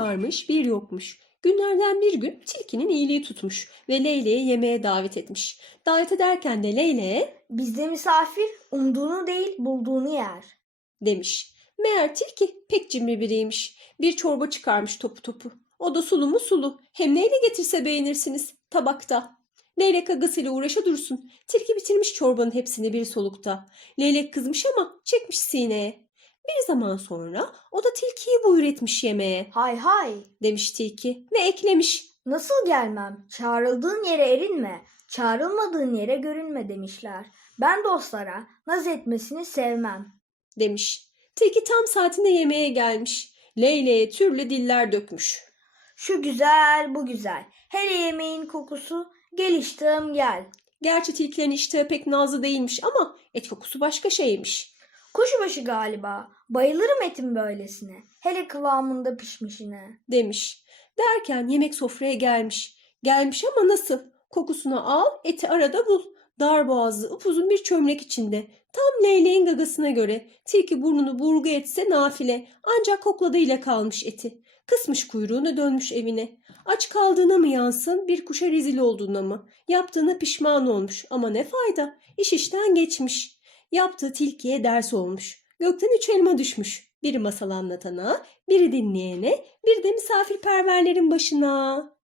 varmış bir yokmuş. Günlerden bir gün tilkinin iyiliği tutmuş ve Leyle'yi yemeğe davet etmiş. Davet ederken de Leyle'ye Bizde misafir umduğunu değil bulduğunu yer. demiş. Meğer tilki pek cimri biriymiş. Bir çorba çıkarmış topu topu. O da sulu mu sulu. Hem neyle getirse beğenirsiniz. Tabakta. Leylek agasıyla uğraşa dursun. Tilki bitirmiş çorbanın hepsini bir solukta. Leylek kızmış ama çekmiş sineye. Bir zaman sonra o da tilkiyi buyur etmiş yemeğe. Hay hay. Demiş tilki ve eklemiş. Nasıl gelmem? Çağrıldığın yere erinme. Çağrılmadığın yere görünme demişler. Ben dostlara naz etmesini sevmem. Demiş. Tilki tam saatinde yemeğe gelmiş. Leyleğe türlü diller dökmüş. Şu güzel bu güzel. Hele yemeğin kokusu gel iştahım gel. Gerçi tilkilerin iştahı pek nazlı değilmiş ama et kokusu başka şeymiş. Kuşbaşı galiba. Bayılırım etin böylesine. Hele kıvamında pişmişine. demiş. Derken yemek sofraya gelmiş. Gelmiş ama nasıl? Kokusunu al, eti arada bul. Dar boğazlı, upuzun bir çömlek içinde. Tam leyleğin gagasına göre. Tilki burnunu burgu etse nafile. Ancak kokladığıyla kalmış eti. Kısmış kuyruğunu dönmüş evine. Aç kaldığına mı yansın, bir kuşa rezil olduğuna mı? Yaptığına pişman olmuş ama ne fayda? İş işten geçmiş. Yaptığı tilkiye ders olmuş. Gökten üç elma düşmüş. Biri masal anlatana, biri dinleyene, bir de misafirperverlerin başına.